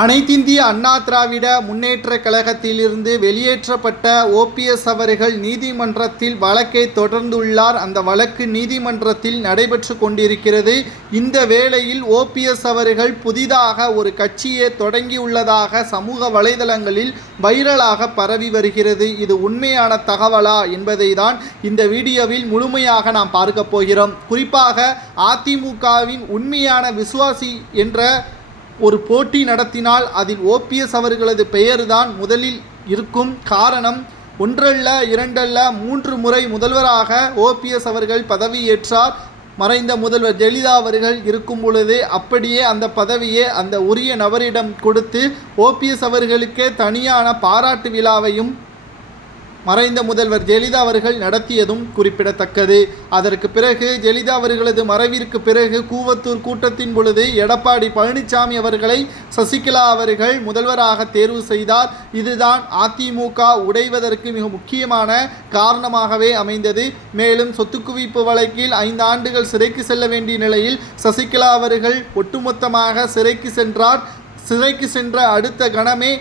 அனைத்திந்திய அண்ணா திராவிட முன்னேற்ற கழகத்திலிருந்து வெளியேற்றப்பட்ட ஓபிஎஸ் அவர்கள் நீதிமன்றத்தில் வழக்கை தொடர்ந்துள்ளார். அந்த வழக்கு நீதிமன்றத்தில் நடைபெற்று கொண்டிருக்கிறது. இந்த வேளையில் ஓபிஎஸ் அவர்கள் புதிதாக ஒரு கட்சியை தொடங்கியுள்ளதாக சமூக வலைதளங்களில் வைரலாக பரவி வருகிறது. இது உண்மையான தகவலா என்பதை தான் இந்த வீடியோவில் முழுமையாக நாம் பார்க்க போகிறோம். குறிப்பாக அதிமுகவின் உண்மையான விசுவாசி என்ற ஒரு போட்டி நடத்தினால் அதில் ஓபிஎஸ் அவர்களது பெயர்தான் முதலில் இருக்கும் காரணம் ஒன்றல்ல இரண்டல்ல மூன்று முறை முதல்வராக ஓபிஎஸ் அவர்கள் பதவியேற்றார். மறைந்த முதல்வர் ஜெயலலிதா அவர்கள் இருக்கும் பொழுது அப்படியே அந்த பதவியை அந்த உரிய நபரிடம் கொடுத்து ஓபிஎஸ் அவர்களுக்கே தனியான பாராட்டு விழாவையும் மறைந்த முதல்வர் ஜெயலலிதா அவர்கள் நடத்தியதும் குறிப்பிடத்தக்கது. அதற்கு பிறகு ஜெயலலிதா அவர்களது மறைவிற்கு பிறகு கூவத்தூர் கூட்டத்தின் பொழுது எடப்பாடி பழனிசாமி அவர்களை சசிகலா அவர்கள் முதல்வராக தேர்வு செய்தார். இதுதான் அதிமுக உடைவதற்கு மிக முக்கியமான காரணமாகவே அமைந்தது. மேலும் சொத்து குவிப்பு வழக்கில் ஐந்து ஆண்டுகள் சிறைக்கு செல்ல வேண்டிய நிலையில் சசிகலா அவர்கள் ஒட்டுமொத்தமாக சிறைக்கு சென்றார். சிறைக்கு சென்ற அடுத்த கணமே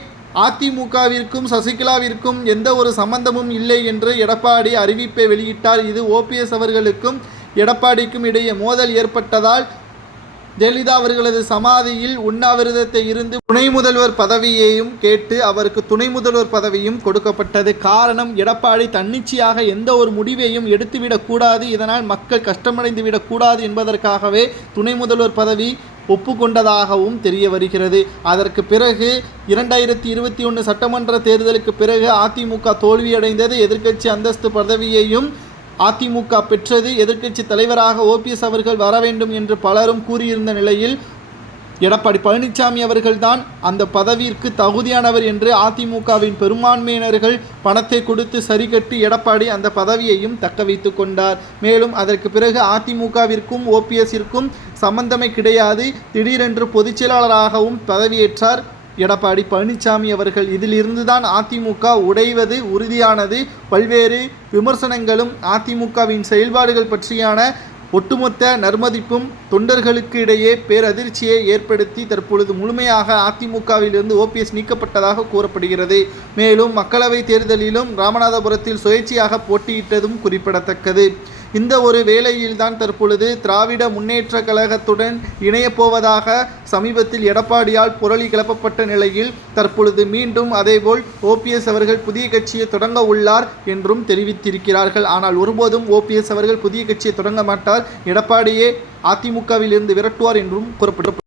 அதிமுகவிற்கும் சசிகலாவிற்கும் எந்த ஒரு சம்பந்தமும் இல்லை என்று எடப்பாடி அறிவிப்பை வெளியிட்டார். இது ஓபிஎஸ் அவர்களுக்கும் எடப்பாடிக்கும் இடையே மோதல் ஏற்பட்டதால் ஜெயலலிதா அவர்களது சமாதியில் உண்ணாவிரதத்தை இருந்து துணை முதல்வர் பதவியையும் கேட்டு அவருக்கு துணை முதல்வர் பதவியும் கொடுக்கப்பட்டது. காரணம் எடப்பாடி தன்னிச்சையாக எந்த ஒரு முடிவையும் எடுத்துவிடக்கூடாது. இதனால் மக்கள் கஷ்டமடைந்து விடக்கூடாது என்பதற்காகவே துணை முதல்வர் பதவி ஒப்புக்கொண்டதாகவும் தெரிய வருகிறது அதற்கு பிறகு இரண்டாயிரத்தி இருபத்தி ஒன்று சட்டமன்ற தேர்தலுக்கு பிறகு அதிமுக தோல்வியடைந்தது. எதிர்க்கட்சி அந்தஸ்து பதவியையும் அதிமுக பெற்றது. எதிர்க்கட்சி தலைவராக ஓபிஎஸ் அவர்கள் வர வேண்டும் என்று பலரும் கூறியிருந்த நிலையில் எடப்பாடி பழனிசாமி அவர்கள்தான் அந்த பதவியிற்கு தகுதியானவர் என்று அதிமுகவின் பெரும்பான்மையினர்கள் பணத்தை கொடுத்து சரிகட்டி எடப்பாடி அந்த பதவியையும் தக்க வைத்து கொண்டார். மேலும் அதற்கு பிறகு அதிமுகவிற்கும் ஓபிஎஸ்ஸிற்கும் சம்பந்தமே கிடையாது. திடீரென்று பொதுச் செயலாளராகவும் பதவியேற்றார் எடப்பாடி பழனிசாமி அவர்கள். இதிலிருந்து தான் அதிமுக உடைவது உறுதியானது. பல்வேறு விமர்சனங்களும் அதிமுகவின் செயல்பாடுகள் பற்றியான ஒட்டுமொத்த நர்மதிப்பும் தொண்டர்களுக்கு இடையே பேரதிர்ச்சியை ஏற்படுத்தி தற்பொழுது முழுமையாக அதிமுகவிலிருந்து ஓபிஎஸ் நீக்கப்பட்டதாக கூறப்படுகிறது. மேலும் மக்களவைத் தேர்தலிலும் ராமநாதபுரத்தில் சுயேட்சையாக போட்டியிட்டதும் குறிப்பிடத்தக்கது. இந்த ஒரு வேளையில்தான் தற்பொழுது திராவிட முன்னேற்ற கழகத்துடன் இணையப்போவதாக சமீபத்தில் எடப்பாடியால் புரளி கிளப்பப்பட்ட நிலையில் தற்பொழுது மீண்டும் அதேபோல் ஓபிஎஸ் அவர்கள் புதிய கட்சியை தொடங்க உள்ளார் என்றும் தெரிவித்திருக்கிறார்கள். ஆனால் ஒருபோதும் ஓபிஎஸ் அவர்கள் புதிய கட்சியை தொடங்க மாட்டார். எடப்பாடியே அதிமுகவிலிருந்து விரட்டுவார் என்றும் கூறப்பட்டு